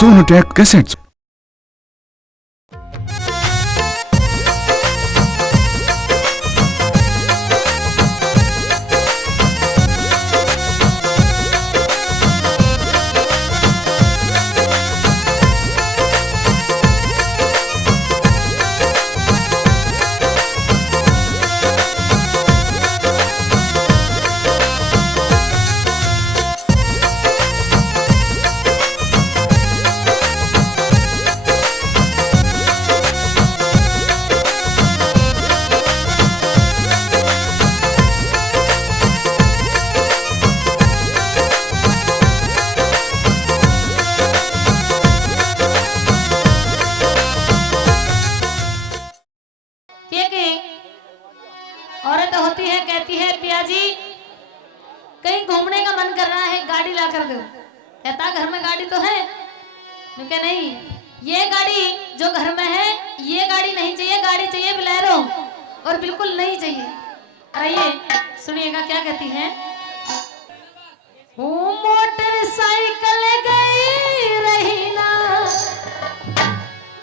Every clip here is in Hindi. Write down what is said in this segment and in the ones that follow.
Sonotech cassettes. औरत होती है, कहती है पिया जी कहीं घूमने का मन कर रहा है, गाड़ी ला कर दो। कहता घर में गाड़ी तो है? मैं नहीं, ये गाड़ी जो घर में है ये गाड़ी नहीं चाहिए, गाड़ी चाहिए बोलेरो, और बिल्कुल नहीं चाहिए। अरे ये सुनिएगा क्या कहती है। मोटरसाइकिल गई रही ना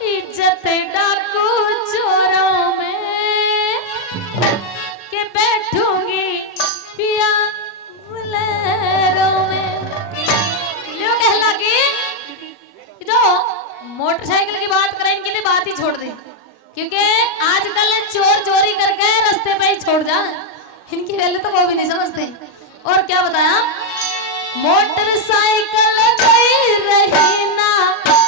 इज्जत डाकू चोरों में, के बैठूंगी पिया बोलेरो में। यो कह लगी जो मोटरसाइकिल की बात करें इनके लिए बात ही छोड़ दे, क्योंकि आजकल चोर चोरी करके रास्ते पे ही छोड़ जा, इनकी वैल्यू तो वो भी नहीं समझते। और क्या बताया, मोटरसाइकिल गई रही ना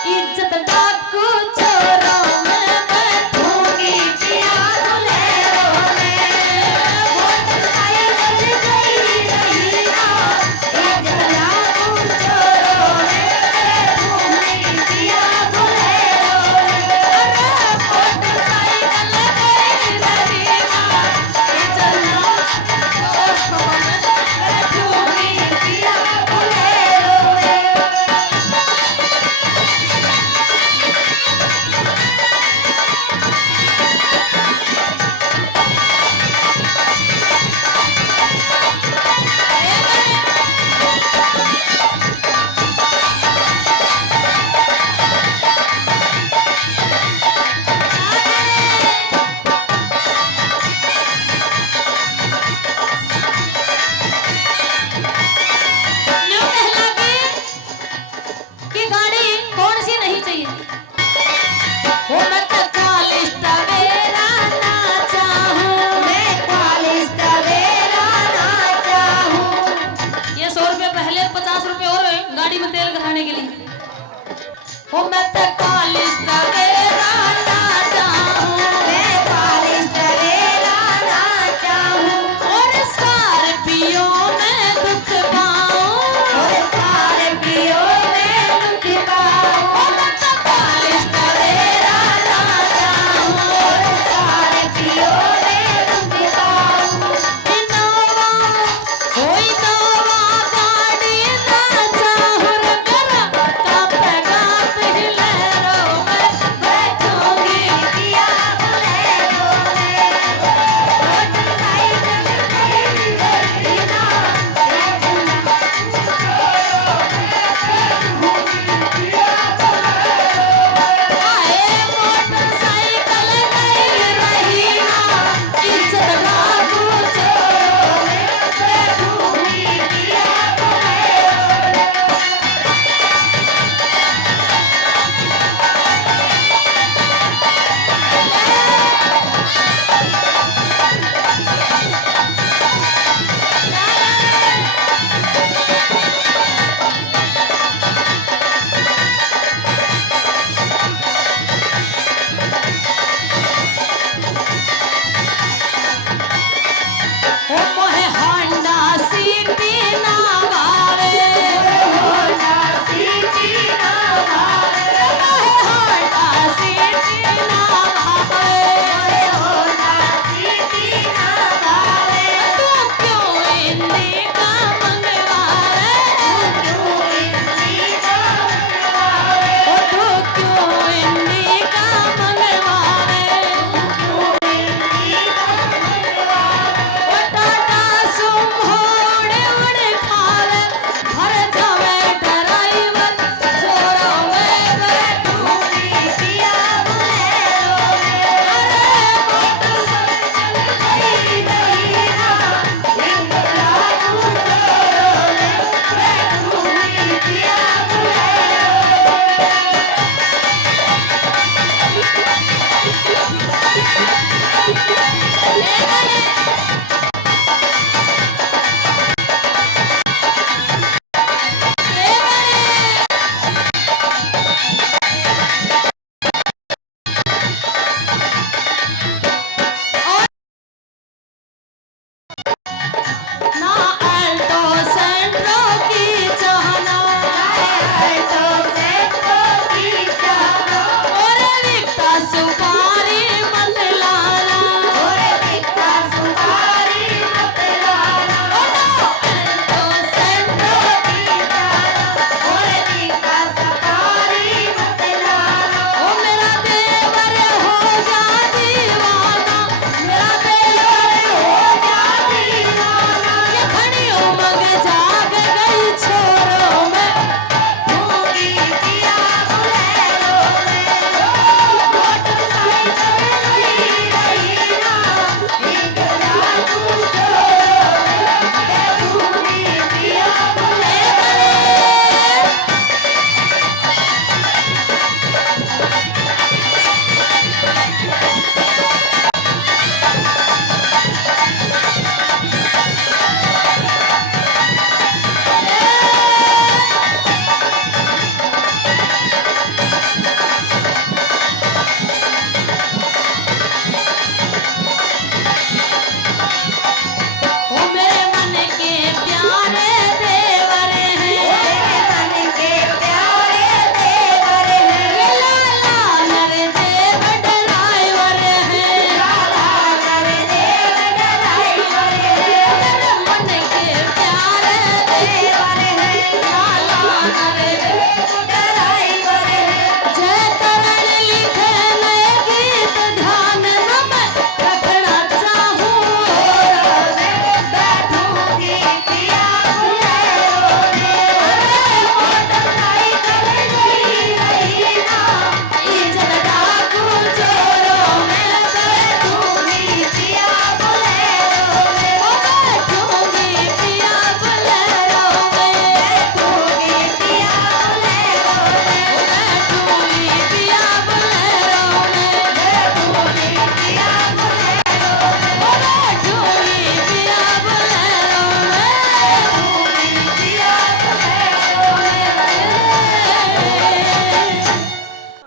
इज्जत डाकू चोरों में, बैठूंगी पिया बोलेरो में। मोटरसाइकिल गई रही ना इज्जत डाकू चोरों में, बैठूंगी पिया बोलेरो में। अरे मोटरसाइकिल गई रही ना इज्जत डाकू चोरों में, बैठूंगी पिया बोलेरो में। न्यू कहला कि गाड़ी कौन सी नहीं चाहिए। वो मैं तो कॉलेज टवेरा ना चाहूं, मैं कॉलेज टवेरा ना चाहूं। ये 100 रुपए पहले 50 रुपए और गाड़ी में तेल घटाने के लिए। वो मैं तो कॉलेज टवेरा ना चाहूं, मैं कॉलेज टवेरा ना चाहूं। और स्कॉर्पियो में दुख पाऊं, और स्कॉर्पियो में दुख पाऊं। और मैं तो कॉलेज टवेरा ना चाहूं, और स्कॉर्पियो में दुख पाऊं। इनोवा गाड़ी ना चाहूं रे मेरा कांपेगा पहले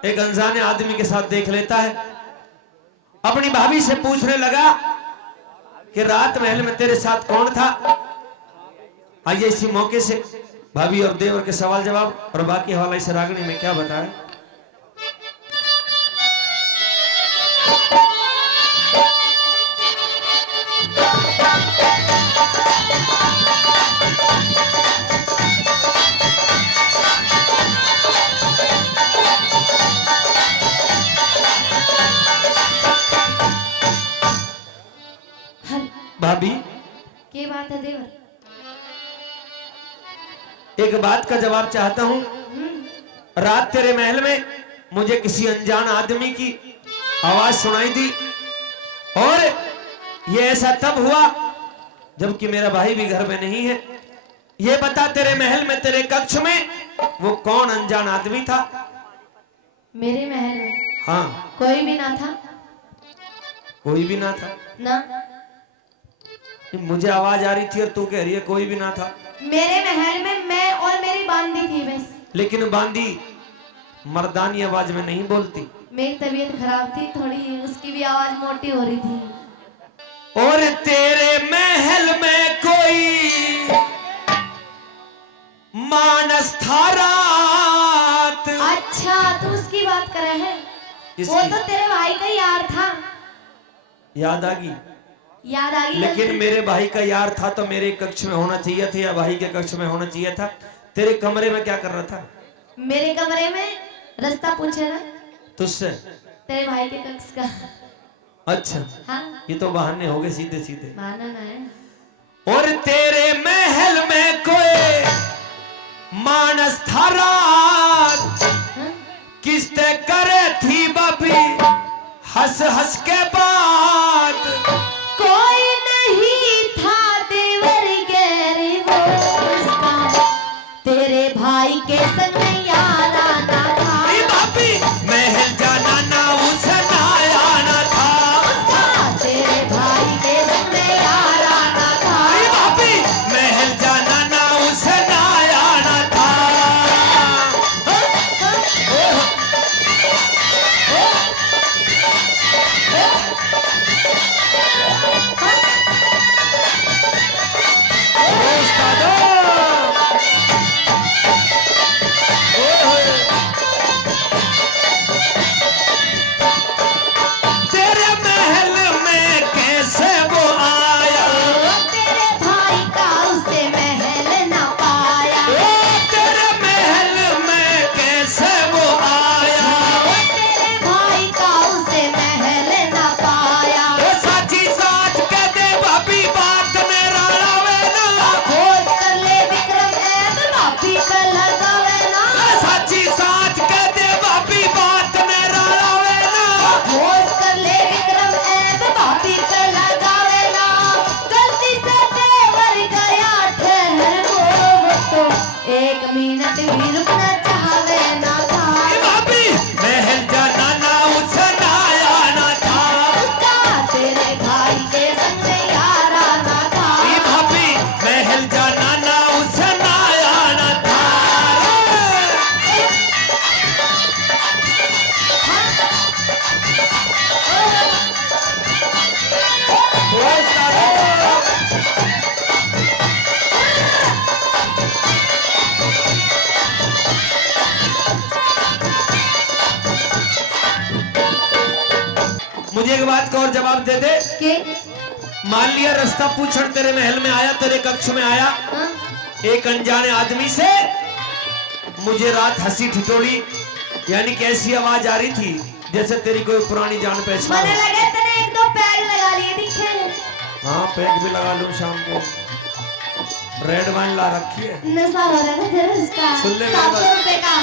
एक अनजाने आदमी के साथ देख लेता है। अपनी भाभी से पूछने लगा कि रात महल में तेरे साथ कौन था। आइए इसी मौके से भाभी और देवर के सवाल जवाब और बाकी हवाला इस रागनी में क्या बताएं। भाभी क्या बात है देवर? एक बात का जवाब चाहता हूं। रात तेरे महल में मुझे किसी अनजान आदमी की आवाज सुनाई दी और ये ऐसा तब हुआ जबकि मेरा भाई भी घर में नहीं है। ये बता तेरे महल में तेरे कक्ष में वो कौन अनजान आदमी था? मेरे महल में हाँ कोई भी ना था। कोई भी ना था ना मुझे आवाज आ रही थी और तू कह रही है कोई भी ना था। मेरे महल में मैं और मेरी बांदी थी बस। लेकिन बांदी मर्दानी आवाज में नहीं बोलती। मेरी तबीयत खराब थी थोड़ी, उसकी भी आवाज मोटी हो रही थी। और तेरे महल में कोई मानस था रात। अच्छा तू उसकी बात कर रहे हैं? किसकी? वो तो तेरे भाई का यार था। याद आ गई? याद आ गई। लेकिन मेरे भाई का यार था तो मेरे कक्ष में होना चाहिए था या भाई के कक्ष में होना चाहिए था? तेरे कमरे में क्या कर रहा था? मेरे कमरे में रास्ता पूछे ना तुझसे? तेरे भाई के कक्ष का। अच्छा हाँ ये तो बहाने हो गए सीधे सीधे। बहाना ना है। और तेरे महल में कोई मानस था रात। हाँ? किसते करे थी बबी हंस हंस के बात। कोई नहीं था देवर गैर वो उसका, तेरे भाई के संग में यार आना था। भाभी महल जाना ना उसे ना आना था। उसका तेरे भाई के संग में यार आना था। भाभी महल जाना ना उसे ना आना था। तेरे महल में कैसे वो आया? तेरे भाई का उसे महल न पाया। तेरे महल में कैसे वो आया? तेरे भाई का उसे महल न पाया। साची साच के दे भाभी बात ने रावे ना। खोज कर ले विक्रम ऐब माफी पे लगावे ना। साची साच के दे भाभी बात ने रावे ना। खोज कर ले विक्रम ऐब माफी पे लगावे ना। गलती से देवर गया ठहर वो तो एक मिनट भी रुकना चाहवे ना था। भाभी महल जाना ना उसे ना आना था। उसका तेरे भाई के संग में यार आना था। भाभी महल जाना ना उसे ना आना था। मुझे एक बात का और जवाब दे दे। के मान लिया रास्ता पूछड़ तेरे महल में आया, तेरे कक्ष में आया हाँ? एक अनजाने आदमी से। मुझे रात हंसी ठिठोली यानी कैसी आवाज आ रही थी जैसे तेरी कोई पुरानी जान पहचान। मने लगे तने एक दो पैग लगा लिए दिखे। हाँ पैक भी लगा लूं शाम को। रेड वाइन ला रखी है। नशा हो रहा है तेरा इसका। सुन ले 700 रुपए का।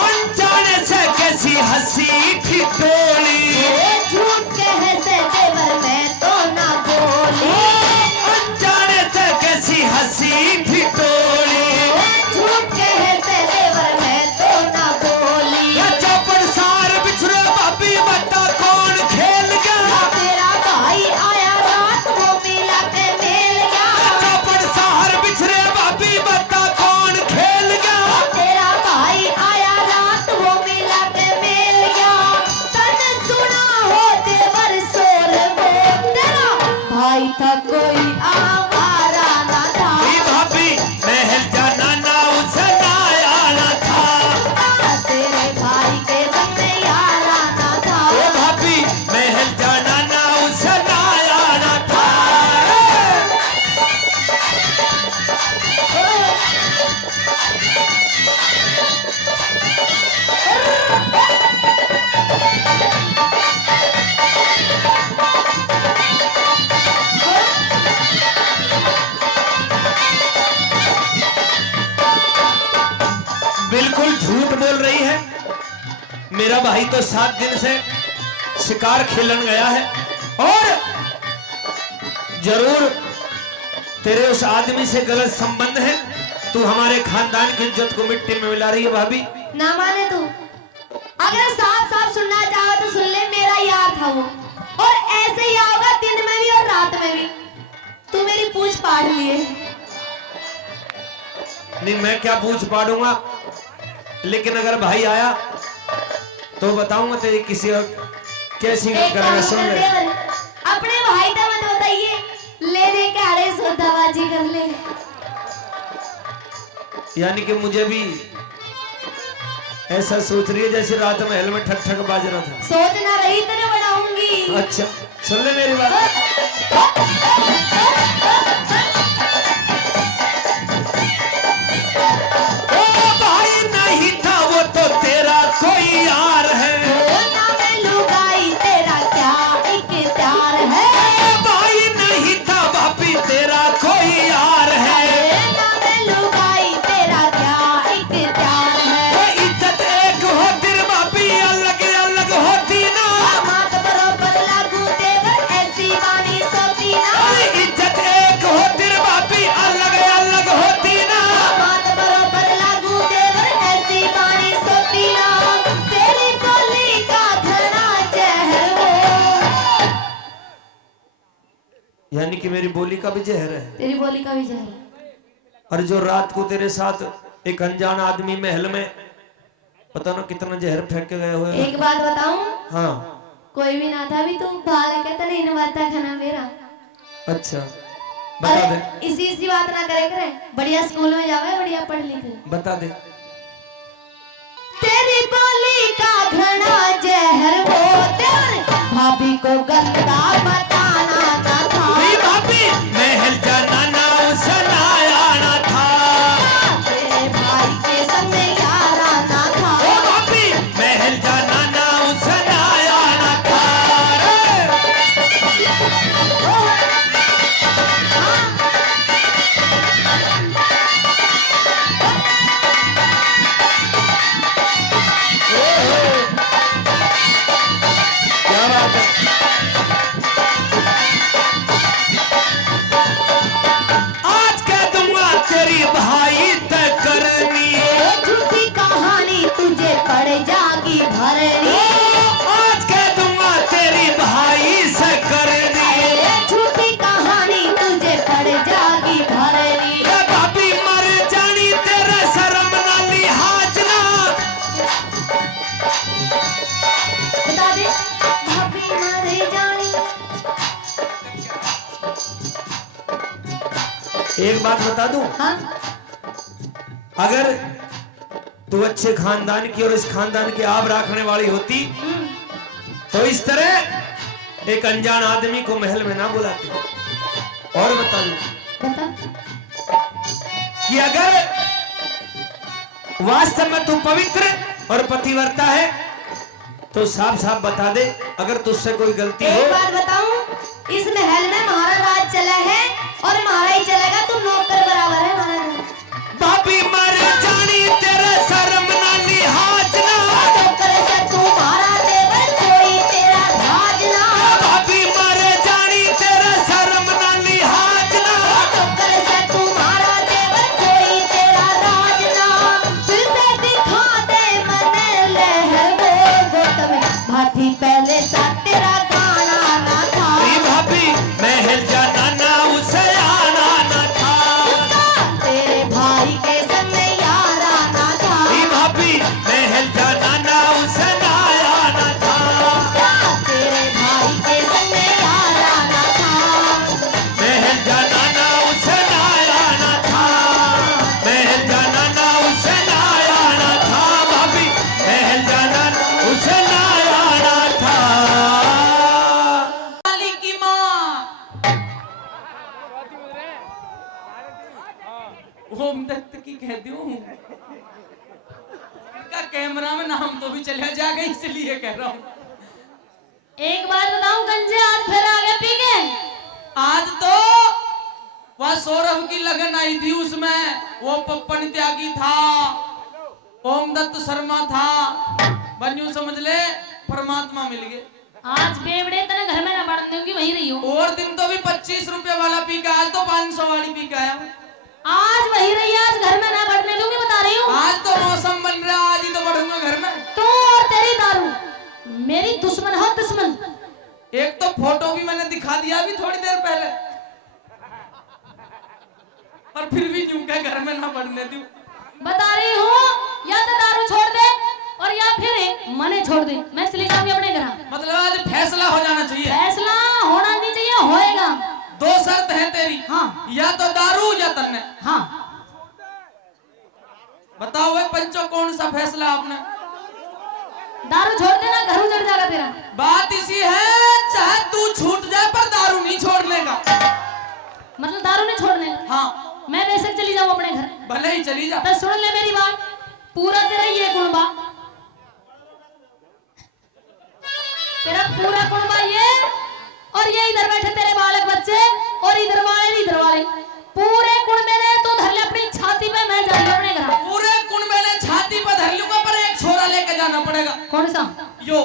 अनजाने से कैसी हंसी ठिठोली। झूठ कहे से देवर मैं तो ना बोली। अनजाने से कैसी हंसी ठिठोली। झूठ कहे से देवर मैं तो ना बोली। चौपड़ सार बिछड़े भाभी बता कौन खेल गया? तेरा भाई आया रात वो मिला के मेल गया। चौपड़ सार बिछड़े बिल्कुल झूठ बोल रही है। मेरा भाई तो 7 दिन से शिकार खेलन गया है और जरूर तेरे उस आदमी से गलत संबंध है। तू हमारे खानदान की इज्जत को मिट्टी में मिला रही है भाभी। ना माने तू, अगर साफ साफ सुनना चाहो तो सुन ले, मेरा यार था वो, और ऐसे ही होगा दिन में भी और रात में भी। तू मेरी पूछ पाड़ लिए। नहीं मैं क्या पूछ पाड़ूंगा, लेकिन अगर भाई आया तो बताऊंगा तेरी किसी और कैसी करेगा। सुन ले, अपने भाई का मत बताइए, ले दे के आड़े सौदाबाजी कर ले। यानी कि मुझे भी ऐसा सोच रही है जैसे रात में हेलमेट ठक ठक बाज रहा था। सोच ना रही तेरे बनाऊंगी। अच्छा सुन ले मेरी बात। ओ भाई नहीं था वो तो तेरा कोई यार है। ना मैं लुगाई तेरा क्या इख्तियार है। भाई नहीं था बापी तेरा कोई यार है। ना मैं लुगाई तेरा क्या इख्तियार है। इज्जत एक होती रे बापी अलग अलग होती ना। मात बरोबर लागू देवर ऐसी वाणी सोती ना। इज्जत एक होती रे बापी अलग अलग होती ना। मात बरोबर लागू देवर ऐसी वाणी सोती ना। तेरी बोली का घना जहर हो। यानी कि मेरी बोली का भी जहर है। तेरी बोली का भी जहर है। और जो रात को तेरे साथ एक अनजान आदमी महल में पता ना कितना जहर फेंक के गए हुए। एक बात बताऊं, हाँ कोई भी ना था भी तू भाला कहता नहीं नवाता खाना मेरा। अच्छा बता दे, अरे इसी बात ना करे बढ़िया स्कूल में जावे, बढ़िया पढ़ लिख। बता दे। तेरी बोली का घना जहर हो तेरे भाभी को गंदा बताना था। भाभी महल जाना ना उसनाया ना था। तेरे भाई के संग यार आना था। ओ भाभी महल जाना ना उसनाया ना था। क्या बात है। आज कह दूंगा तेरी भाई तय करनी। ये झूठी कहानी तुझे पड़ जागी भरनी। आज कह दूंगा तेरी भाई से करनी। ये झूठी कहानी तुझे पड़ जागी भरनी। ए भाभी मर जानी तेरे शर्म ना लिहाज ना। बता दे भाभी मर जानी। एक बात बता दूं, हाँ अगर तू अच्छे खानदान की और इस खानदान की आब रखने वाली होती तो इस तरह एक अनजान आदमी को महल में ना बुलाती। और बता दूं बता। कि अगर वास्तव में तू पवित्र और पतिव्रता है तो साफ साफ बता दे, अगर तुझसे कोई गलती हो। एक बात बताऊं, इस महल में हमारा राज चला है और हमारा ही चलेगा। तुम नौकर बराबर है हमारा। भाभी मर जानी तेरे शर्म ना लिहाज ना। नौकर से तुम्हारा देवर कोई तेरा राज ना। भाभी मर जानी तेरे शर्म ना लिहाज ना। नौकर से तुम्हारा देवर कोई तेरा राज ना। फिर से दिखा दे मन लहर वो तुम्हें भाटी पहले सा तेरा गाना ना था। भाभी महल जाना ना उसे आना ना था। तेरे भाई के संग यार आना था। भाभी महल जाना ना उसे ना आना था। तेरे भाई के संग यार आना था। महल जाना ना उसे ना आना था। महल जाना ना उसे ना आना था। भाभी महल जाना उसे ना आना था। की माँ ओम दत्त की कह दूं का कैमरा में नाम तो भी चला जाएगा, इसलिए कह रहा हूँ। एक बात बताऊं गंजे, आज फिर आगे पी गए। आज तो वह सौरभ की लगन आई थी, उसमें वो पप्पन त्यागी था ओम दत्त शर्मा था, बनू समझ ले परमात्मा मिल गए। आज बेवड़े तने घर में ना बढ़ने दूंगी, वहीं रही हूँ। और दिन तो भी 25 रुपए वाला पी का, आज तो 500 वाली पी का आया। आज वही रही, आज घर में ना बढ़ने दूंगी, बता रही हूँ। आज तो मौसम बन रहा, आज ही तो बढ़ूंगा घर में। तू और तेरी दारू मेरी दुश्मन हो, दुश्मन। एक तो फोटो भी मैंने दिखा दिया अभी थोड़ी देर पहले, और फिर भी यूं के घर में ना बढ़ने दूं। बता रही हूँ, या तो दारू छोड़ दे और या फिर मने छोड़ दे, मैं चली जाऊंगी अपने घर। मतलब आज फैसला हो जाना चाहिए। फैसला होना नहीं चाहिए, होएगा। 2 शर्त है तेरी। हाँ। या तो दारू या तन्ने। हाँ। बताओ भाई पंचो, कौन सा फैसला आपने? दारू छोड़ देना, घर उजड़ जाएगा तेरा। बात इसी है, चाहे तू छूट जाए पर दारू नहीं छोड़ने का। मतलब दारू नहीं छोड़ने का? हाँ। मैं बेशक चली जाऊँ अपने घर। भले ही चली जा। तो सुन ले मेरी बात, पूरा तेरा ये गुणबा, तेरा पूरा गुणबा ये, और ये इधर बैठे तेरे बालक बच्चे, और इधर वाले इधर वाले, पूरे कुंबे ने तू धर ले अपनी छाती पे, मैं जाऊंगी अपने घर। पूरे कुंबे ने छाती पर धर लूंगा, पर एक छोरा लेके जाना पड़ेगा। कौन सा? यो।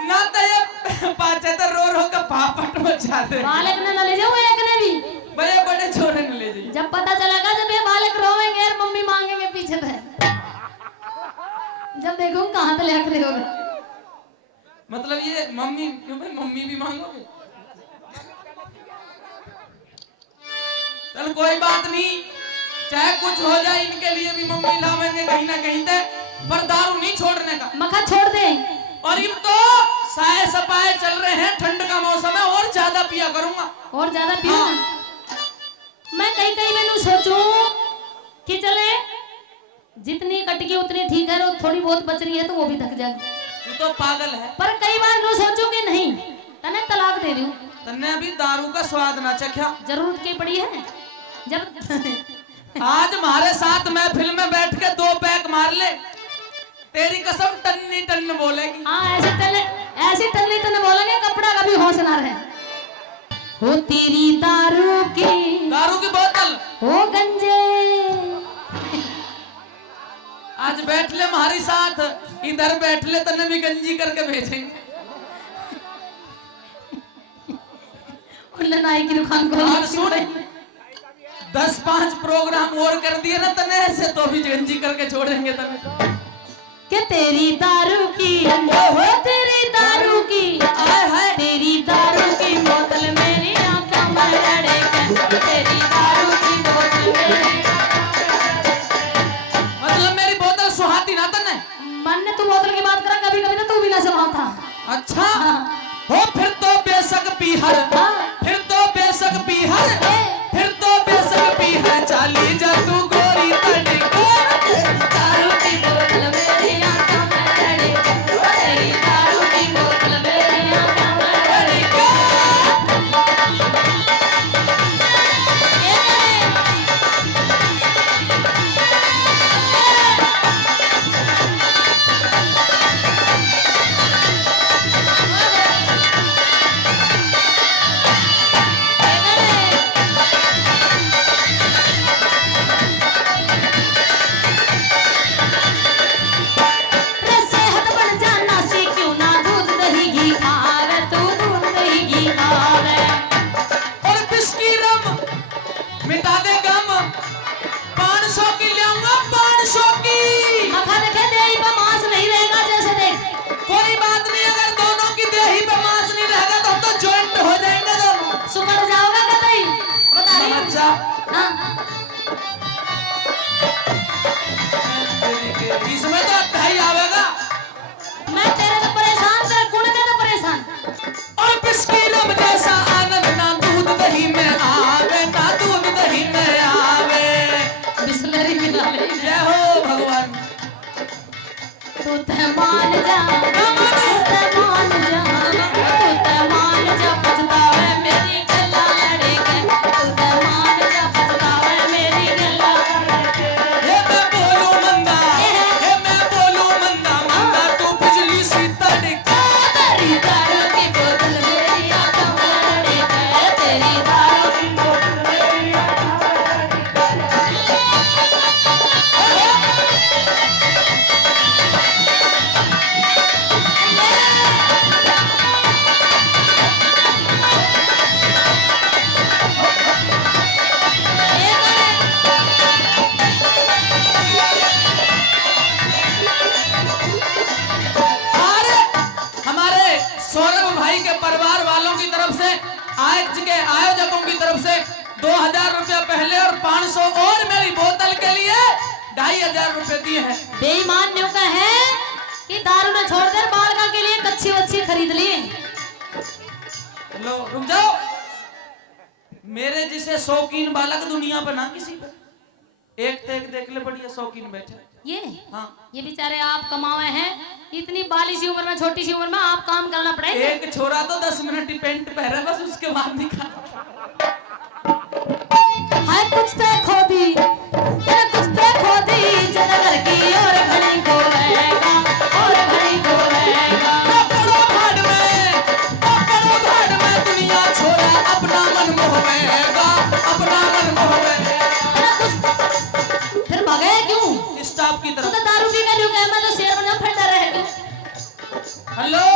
ना तो ये पाचे तो रो रो का पापट मचा दे। बालक ने न ले जाऊं, एक ने भी। भैया बड़े छोरे ने ले जाइए। जब पता चलेगा, जब ये बालक रोवेंगे और मम्मी मांगेंगे पीछे से, जब देखूं कहां तक लेकर रहोगे। मतलब ये मम्मी, क्यों भाई मम्मी भी मांगोगे? चल कोई बात नहीं, चाहे कुछ हो जाए इनके लिए भी मम्मी लावेंगे कहीं ना कहीं से, पर दारू नहीं छोड़ने का। मखा छोड़ दे। और इन तो साए सपाए चल रहे हैं, ठंड का मौसम है, और ज्यादा पिया करूंगा। और ज्यादा पियो। हाँ। मैं कहीं कहीं मैंने सोचूं कि चले जितनी कटकी उतनी ठीक है, और थोड़ी बहुत बच रही है तो वो भी थक जाएगी। तू तो पागल है। पर कई बार मैं सोचूं कि नहीं, तने तलाक दे दूं। तन्ने अभी दारू का स्वाद ना चखा। जरूरत की पड़ी है जब आज हमारे साथ महफिल में बैठ के 2 पैक मार ले, तेरी कसम टन्नी टन बोलेगी। हाँ, ऐसी टन्नी टन बोलेंगे, कपड़ा कभी होश ना रहे। हो तेरी दारू की बोतल, हो गंजे। आज बैठ ले हमारे साथ, इधर बैठ ले, तन्ने भी गंजी करके भेजेंगे। नाई की दुकान को और सुन, 10-5 प्रोग्राम और कर दिए ना तन्ने ऐसे, तो भी गंजी करके छोड़ेंगे तन्ने। कि तेरी दारू की, हो तेरी दारू की, हाय हाय, तेरी दारू की बोतल मेरी आंखों में लड़े, तेरी दारू की बोतल मेरी। मतलब मेरी बोतल सुहाती ना तन्ने? मन ने तू बोतल की बात करा, कभी कभी तो तू भी ना सुना था। अच्छा। हाँ। हो फिर तो बेशक पीहर, हाँ। फिर तो बेशक पीहर, फिर तो बेशक पीहर, चाली जा तू गोरी तड़के। दारू की बोतल मेरी आंखों में लड़े, तेरी दारू की बोतल मेरी आंखों में लड़े। सेहत बन जाना सी, क्यों ना दूध दही घी खावे, तू दूध दही घी खावे। और बिस्की रम मिटा दे गम, 500 की लाऊंगा, 500 की। मखा देखे देही पे मांस नहीं रहेगा, जैसे देख। कोई बात नहीं, अगर दोनों की देही पे मांस नहीं रहेगा तो हम तो जॉइंट हो जाएंगे दोनों। सुबह जाओगा कतई, बता रही हूँ। अच्छा। हाँ। इसमें तो 2.5 आवेगा। मैं तेरे तो परेशान, तेरे गुण में तो परेशान। और बिस्की रम जैसा आनंद ना दूध दही में आवे, ना दूध दही में आवे। बिस्लरी मिला ले। जय हो भगवान। तू ते मान जा, तू ते मान जा, तू ते मान जा, पछतावे मेरी गल्ला लड़े के, तू ते मान जा, पछतावे मेरी गल्ला लड़े के। हे मैं बोलूं मंदा, हे मैं बोलूं मंदा, मंदा तू बिजली सी तड़के। तेरी दारू की बोतल मेरी आंखों में लड़े के, तेरी दारू भाई के परिवार वालों की तरफ से, आज के आयोजकों की तरफ से 2000 रुपया पहले और 500 और मेरी बोतल के लिए 2500 रुपए दिए हैं। बेईमान न्यू का है कि दारू न छोड़कर बालका के लिए कच्ची वच्ची खरीद लिए। लो रुक जाओ, मेरे जिसे शौकीन बालक दुनिया पर ना किसी पर। एक देख ले बढ़िया शौकीन बैठा। ये हाँ, ये बेचारे आप कमाए हैं, इतनी बाली सी उम्र में, छोटी सी उम्र में आप काम करना पड़ेगा। एक छोरा तो 10 मिनट ही पेंट पहने, बस उसके बाद निकाल। हाय कुछ तो खोदी, तेरे कुछ तो खोदी, जनगर की और घड़ी खोएगा, और घड़ी खोएगा। पकड़ो भाड़ में दुनिया छोड़ा, अपना मन मोहेगा, अपना मन मोहेगा। तेरा कुछ फिर भागे क्यों? स्टाफ की तू तरफ। तो दारू पी के लुका है, मैं तो शेर बना फंडा रहेगा। हेलो,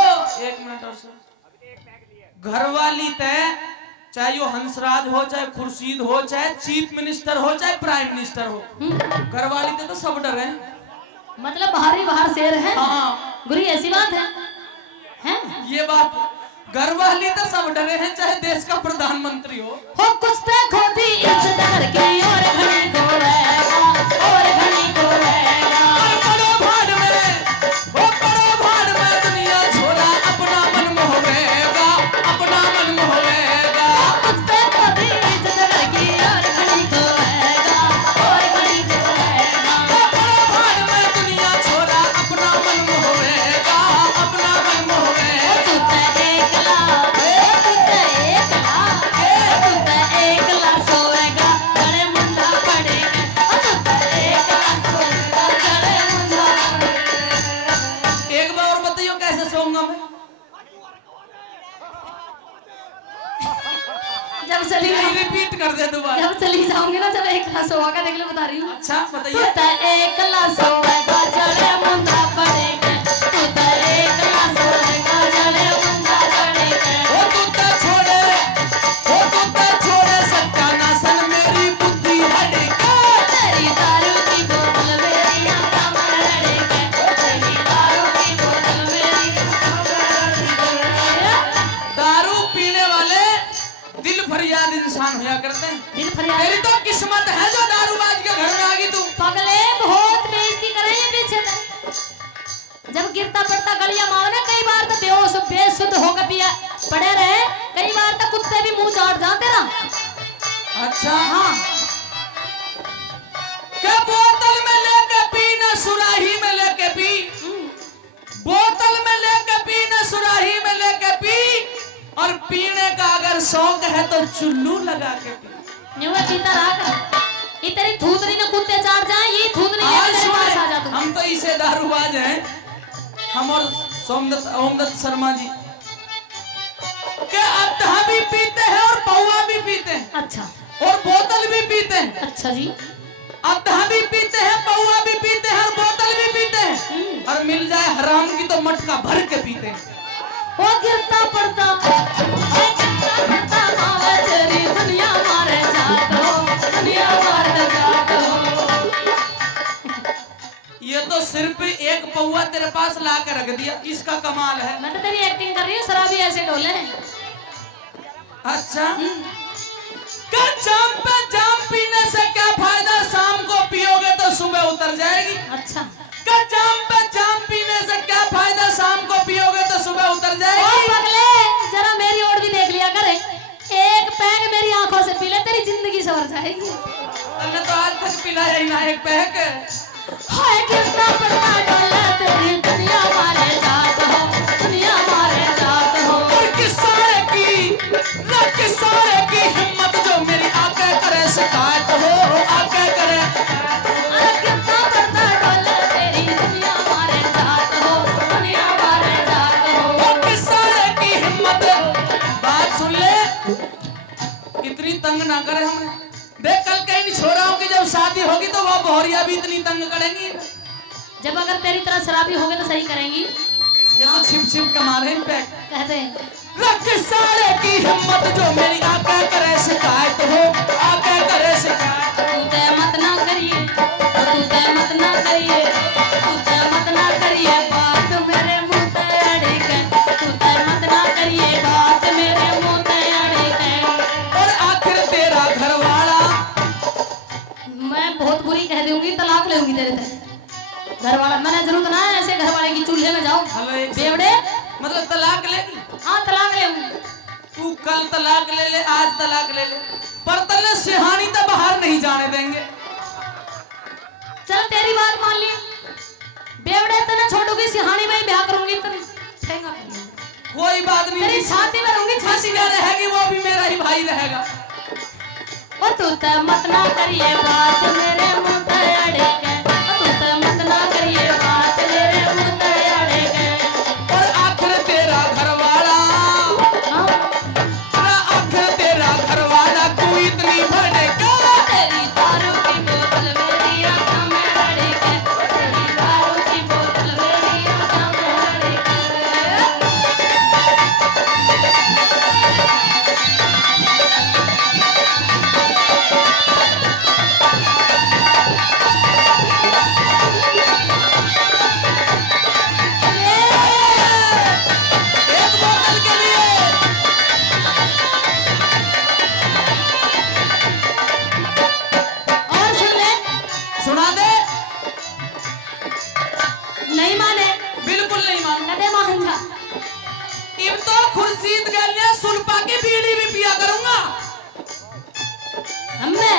एक मिनट और सर। घरवाली तय, चाहे वो हंसराज हो, चाहे खुर्शीद हो, चाहे चीफ मिनिस्टर हो, चाहे प्राइम मिनिस्टर हो, घरवाली तय तो सब डरे। मतलब बाहर शेर है। हाँ, गुरु ऐसी बात है, हैं? ये बात, घरवाली तो सब डरे हैं, चाहे देश का प्रधानमंत्री हो। कुछ तो खोदी, जनगर की और घड़ी खोएगा, और घड़ी खोएगा। पड़ो भाड़ में दुनिया छोड़ा, अपना मन मोहेगा, अपना मन मोहेगा। कुछ तो खोदी, जनगर की और घड़ी खोएगा, और घड़ी खोएगा। पड़ो भाड़ में दुनिया छोड़ा, अपना मन मोहेगा, अपना मन मोहेगा। तू तो एकला, तू तो एकला सोएगा, गड़े मुंडा पड़ेगा। तू तो एकला सोएगा, गड़े मुंडा पड़ेगा। एक बार और बताइयो कैसे सोऊंगा मैं? जब चली रिपीट कर दे दोबारा। जब चली जाऊंगी ना, जब एकला सोएगा, देख ले बता रही हूँ। अच्छा तू बताइए। तो एकला सोएगा, गड़े मुंडा पड़ेगा। तू तो एकला सोएगा, गड़े मुंडा पड़ेगा। वो कुत्ता छोड़े सत्यानाशन, मेरी बुद्धि हटेगा। तेरी दारू की बोतल मेरी आंखों में लड़ेगा, तेरी दारू की बोतल मेरी आंखों में लड़ेगा। दारू पीने वाले दिल फरियाद इंसान होया करते हैं। दिल फरियाद। तेरी तो किस्मत है जो दारूबाज के घर में आ गई तू। पगले बहुत बेइज्जती करे ये पीछे से। जब गिरता पड़ता गलियां मारने, कई बार तो बेहोश बेसुध होकर पिया पड़े रहे, कई बार तो कुत्ते भी मुंह चाट जाते ना। अच्छा हाँ, क्या बोतल में लेके पी न सुराही में लेके पी, बोतल में लेके पी न सुराही में लेके पी, और पीने का अगर शौक है तो चुल्लू लगा के पी। न्यूए पीता रहा कर। ये तेरी थूथनी न कुत्ते चाट जाए, ये थूथनी आज तेरे पास आ जा सुने, तू। हम तो इसे दारूबाज हैं, हम और ओमदत्त शर्मा जी के अद्धा भी पीते हैं और पौवा भी पीते हैं, अच्छा और बोतल भी पीते हैं। अच्छा जी। अद्धा भी पीते हैं, पौवा भी पीते हैं, और बोतल भी पीते हैं, और मिल जाए हराम की तो मटका भर के पीते हैं। वो गिरता पड़ता मावे तेरी दुनिया मारे जात हो, दुनिया मारे जात हो। ये तो सिर्फ एक पौवा तेरे पास ला के रख दिया, इसका कमाल है। मैं तो तेरी एक्टिंग कर रही हूँ, शराबी ऐसे डोले हैं। अच्छा, क्या जाम पे जाम पीने से क्या फायदा, शाम को पियोगे तो सुबह उतर जाएगी। अच्छा क्या जाम पे जाम पीने से क्या फायदा, शाम को पियोगे तो सुबह उतर ओ जाएगी। पगले, जरा मेरी ओर भी देख लिया करे, एक पैग मेरी आंखों से पी ले, तेरी जिंदगी सवर जाएगी। तूने तो आज तक पिलाया ही ना एक पैक। हाय गिरता पड़ता डोला तेरी दुनिया मारे जात हो, दुनिया मारे जात हो। और किसारे की हिम्मत जो मेरी आके करे शिकायत हो, आके करे। अरे गिरता पड़ता डोला तेरी दुनिया मारे जात हो, दुनिया मारे जात हो। और किसारे की हिम्मत, बात सुन ले, इतनी तंग ना करे हमें। देख कल कहीं छोराओं की जब शादी होगी तो वो बोहरिया भी इतनी तंग करेंगी। जब अगर तेरी तरह शराबी होगे तो सही करेंगी। ये तो छिप छिप के मारे इन पे। कहते हैं किसारे की हिम्मत जो मेरी आके करे शिकायत हो, आके करे शिकायत। तू ते मत ना करिए, तू ते मत ना करिए, तू ते मत ना करिए बात मेरे मुंह ते अड़ी के, तू ते मत ना करिए घर वाला मैंने जरूरत ना है ऐसे घर वाले की चूल्हे में जाओ। हेलो एक बेवड़े मतलब तलाक लेगी? हाँ तलाक ले तू कल तलाक ले ले, आज तलाक ले ले, पर तले सिहानी तो बाहर नहीं जाने देंगे। चल तेरी बात मान ली बेवड़े तना छोड़ूंगी सिहानी में ही ब्याह करूंगी ठेंगा कोई बात नहीं, तेरी छाती में रहूंगी छाती में रहेगी वो भी मेरा ही भाई रहेगा। और तू तो मत ना करिए बात मेरे मुंह पे अड़े के, तू तो मत ना करिए बात मेरे मुंह पे अड़े के। और आखिर तेरा घरवाला, हाँ आखिर तेरा घरवाला तू इतनी भड़का। तेरी दारू की बोतल मेरी आंखों में अड़े के, तेरी दारू की बोतल मेरी आंखों में अड़े के। एक बोतल के लिए और सुन ले सुना दे। नहीं माने बिल्कुल नहीं मान। कदे मानगा इब तो खुर्शीद गलियां सुल्पा की बीड़ी भी पिया करूंगा। हम्मे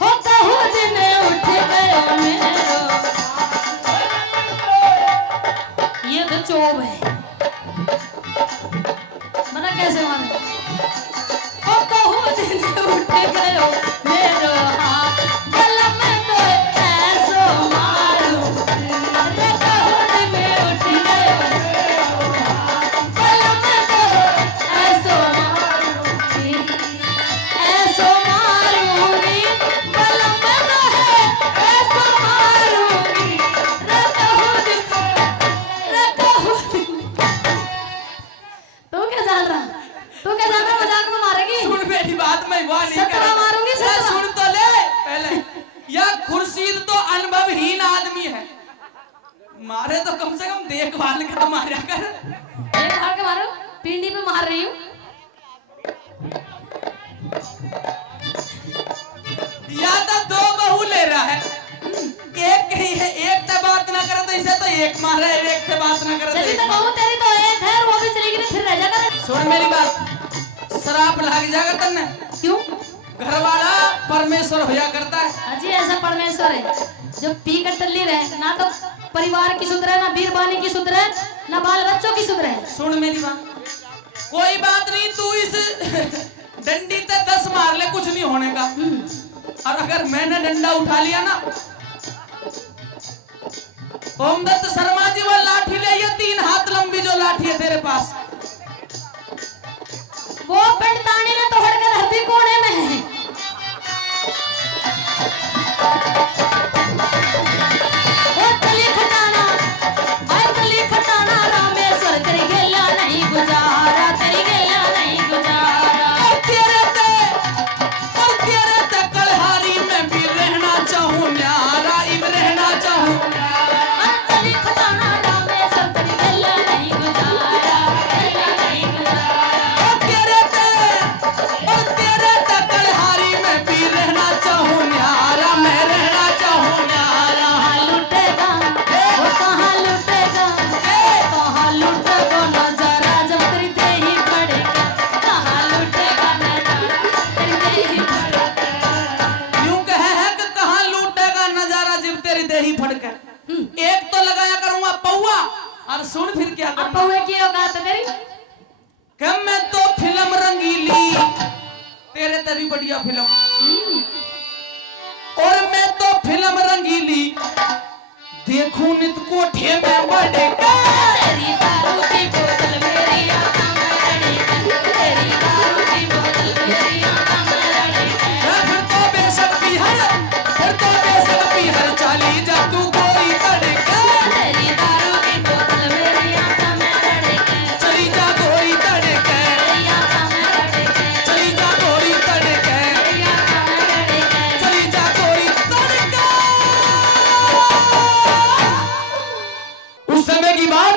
हो कहूँ दिन उठ गयो मेरो, ये तो चोब है बता कैसे माने। हो कहूँ दिन उठ गयो मेरो हाथ कलम तो ऐसो मारू, रे कहूँ दिन उठ गयो मेरो हाथ कलम तो ऐसो मारूंगी, ऐसो मारूंगी कलम तो है ऐसो मारूंगी, रे कहूँ दिन तू क्या जान रहा, तू क्या जान रहा मजाक में मारेगी। सुन मेरी बात, मैं वाह नहीं सत्रह कर मारूंगी, ए, सत्रह। सुन तो ले पहले। यह खुर्शीद तो अनुभवहीन आदमी है, मारे तो कम से कम देखभाल के तो मारा कर। एक भाग के मारो पिंडी पे मार रही हूँ। या तो दो बहू ले रहा है, एक ही है, एक से बात ना करे तो इसे तो एक मारे, एक से बात ना करे तो चली एक तो मारे। कहूँ तेरी तो एक है और वो भी चली गई फिर रह जा कर। सुन मेरी बात, शराब लग जाएगा तन्ने। क्यों घरवाला परमेश्वर होया करता है। अजी ऐसा परमेश्वर है जो पी कर टल्ली रहे, ना तो परिवार की सुधरे, ना बीरबानी की सुधरे, ना बाल बच्चों की सुधरे। सुन मेरी बात, कोई बात नहीं, तू इस डंडी ते 10 मार ले, कुछ नहीं होने का। और अगर मैंने डंडा उठा लिया ना, ओमदत्त शर्मा जी वो लाठी ले, ये 3 हाथ लंबी जो लाठी है तेरे पास, वो पंडतानी ने तोड़ कर धरती कोने में है। वो तली खटाना, आय तली खटाना रामेश्वर तेरी गेला नहीं गुजारा, तेरी गेला नहीं गुजारा। और तेरे ते कलहारी में भी रहना चाहूं न्यारा, इब रहना चाहूं। आय तली खटाना रामेश्वर तेरी गेला नहीं गुजारा, गेला नहीं गुजारा। और तेरे ते कलहारी में भी रहना चाहूं न्यारा, मैं रहना चाहूं न्यारा। कहाँ लुटेगा, वो कहाँ लुटेगा, कहाँ लुटेगा नजारा जब तेरी देही पड़ेगा, कहाँ लुटेगा नजारा तेरी देही पड़ेगा। यूं कहे है कि कहाँ लूटेगा नजारा जब तेरी देही फड़के। एक तो लगाया करूंगा पौआ, और सुन फिर क्या अब करूंगा। पौए की औकात है तेरी। कि मैं तो फिल्म रंगीली, तेरे तभी बढ़िया फिल्म, और मैं तो फिल्म रंगीली देखूं नित कोठे में बढ़ेगा। तेरी दारू की बोतल मेरी आंखों में लड़ेगा, तेरी दारू की बोतल मेरी आंखों में लड़ेगा। फिर तो बेशक पीहर चाली जा तू कोई तड़ेगा। तेरी दारू की बोतल मेरी आंखों में लड़ेगा, चली जा गोरी तड़ेगा, तेरी आंखों में लड़ेगा, चली जा गोरी तड़ेगा, तेरी आंखों में लड़ेगा। चली जा गोरी तड़ेगा। उस समय की बात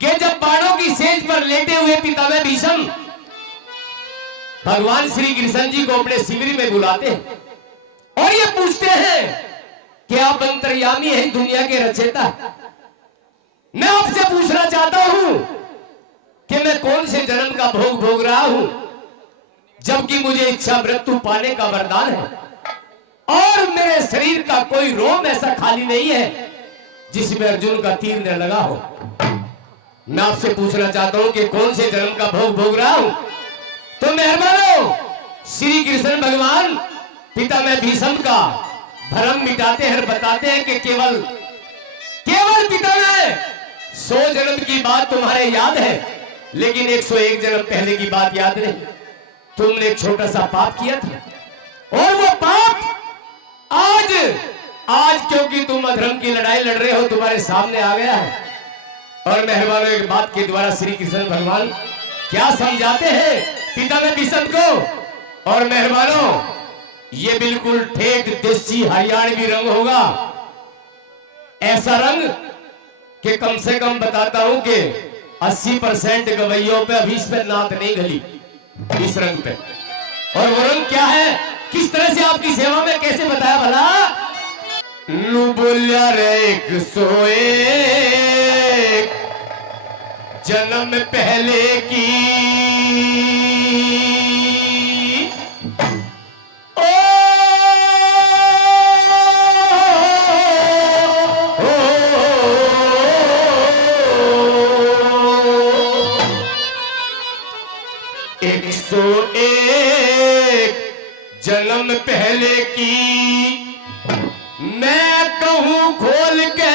कि जब बाणों की सेज पर लेटे हुए पितामह भीष्म भगवान श्री कृष्ण जी को अपने शिविर में बुलाते हैं और ये पूछते हैं कि आप अंतर्यामी हैं दुनिया के रचयिता। मैं आपसे पूछना चाहता हूं कि मैं कौन से जन्म का भोग भोग रहा हूं, जबकि मुझे इच्छा मृत्यु पाने का वरदान है और मेरे शरीर का कोई रोम ऐसा खाली नहीं है जिसमें अर्जुन का तीर न लगा हो। मैं आपसे पूछना चाहता हूं कि कौन से जन्म का भोग भोग रहा हूं। तो मेहरबानों, श्री कृष्ण भगवान पिता में भीष्म का भ्रम मिटाते हैं, बताते हैं कि केवल पिता में 100 जन्म की बात तुम्हारे याद है, लेकिन 101 जन्म पहले की बात याद नहीं। तुमने एक छोटा सा पाप किया था और वो पाप आज क्योंकि तुम अधर्म की लड़ाई लड़ रहे हो तुम्हारे सामने आ गया है। और मेहरबानों, एक बात के द्वारा श्री कृष्ण भगवान क्या समझाते हैं पिता में भीष्म को। और मेहरबानों, ये बिल्कुल ठेठ देसी हरियाणवी रंग होगा, ऐसा रंग कि कम से कम बताता हूं कि 80% गवैयों पे अभी इस पे नात नहीं गली इस रंग पे। और वो रंग क्या है, किस तरह से आपकी सेवा में कैसे बताया भला। नू बोलिया रे 101 जन्म पहले की जन्म पहले की मैं कहूं खोल के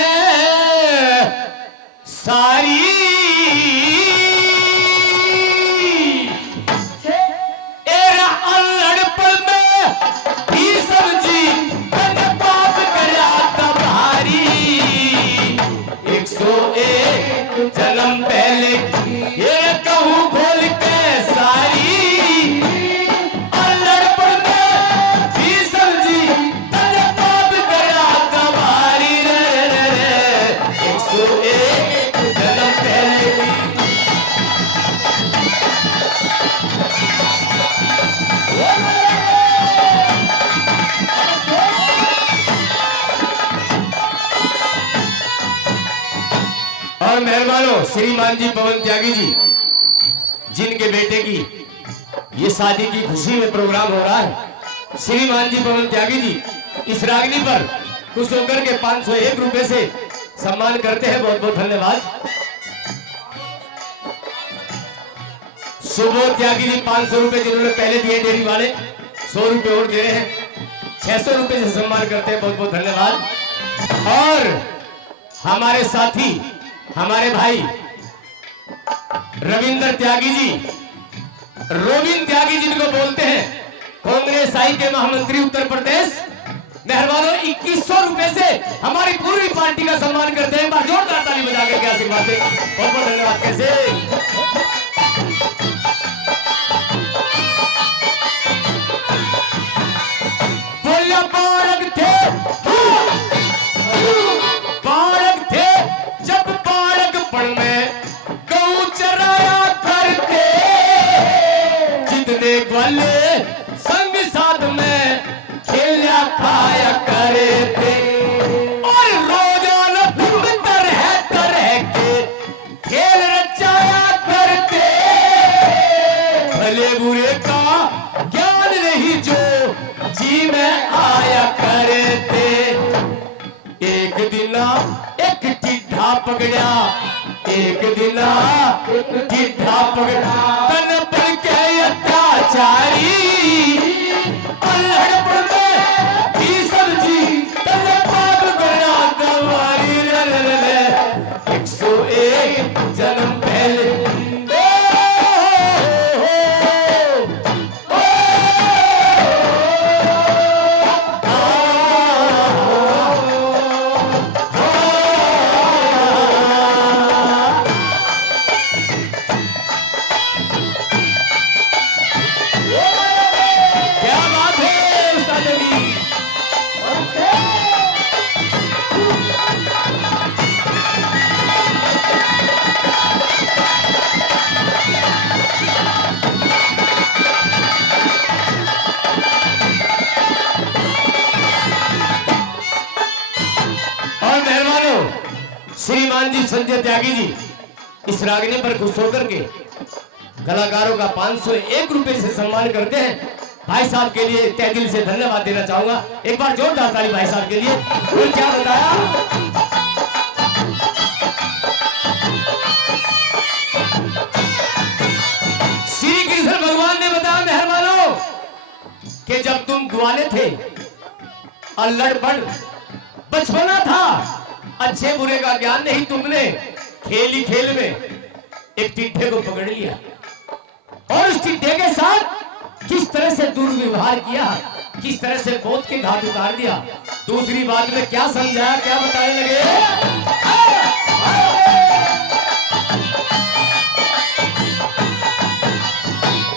सारी एरा अल्लड़पन में भी समझी मैंने पाप करया तबारी। 101 जन्म पहले ये कहूं खोल के सारी और मेहरबानों, श्रीमान जी पवन त्यागी जी, जिनके बेटे की ये शादी की खुशी में प्रोग्राम हो रहा है, श्रीमान जी पवन त्यागी जी इस रागनी पर खुश होकर के 501 रुपए से सम्मान करते हैं। बहुत बहुत धन्यवाद। सुबोध त्यागी जी 500 रुपए जिन्होंने पहले दिए, डेयरी वाले 100 रुपए और दे रहे हैं, 600 रुपए से सम्मान करते हैं। बहुत बहुत धन्यवाद। और हमारे साथी, हमारे भाई रविंद्र त्यागी जी, रोबिन त्यागी जिनको बोलते हैं, कांग्रेस आई के महामंत्री उत्तर प्रदेश, मेहरबानों 2100 रुपए से हमारी पूरी पार्टी का सम्मान करते हैं। एक बार जोरदार ताली बजा के आशीर्वाद दें। बहुत बहुत धन्यवाद। कैसे बोलिया बालक थे, बालक थे जब बालकपन में गऊ चराया करते, जितने ग्वाले संग साथ में खेला खाया करे थे। और रोजाना तरह तरह के खेल रचाया करते, भले बुरे का ज्ञान नहीं जो जी में आया करे थे। एक दिन एक टिड्ढा पकड़ा, एक दिन टिड्ढा पकड़ा, तन पर के अत्याचारी, अल्हड़ में भी समझी तन पाप करना गवारी। 101 जन्म पहले Yeah! श्रीमान जी संजय त्यागी जी इस रागिनी पर खुश होकर के कलाकारों का 501 रुपए से सम्मान करते हैं। भाई साहब के लिए तहे दिल से धन्यवाद देना चाहूंगा। एक बार जोरदार ताली भाई साहब के लिए। और क्या बताया, श्री कृष्ण भगवान ने बताया मेहरबानों कि जब तुम ग्वाले थे, अल्लड़पड़ बचपना था, अच्छे बुरे का ज्ञान नहीं, तुमने खेल ही खेल में एक टिड्ढे को पकड़ लिया और उस टिड्ढे के साथ किस तरह से दुर्व्यवहार किया, किस तरह से मौत के घाट उतार दिया। दूसरी बात में क्या समझाया, क्या बताने लगे,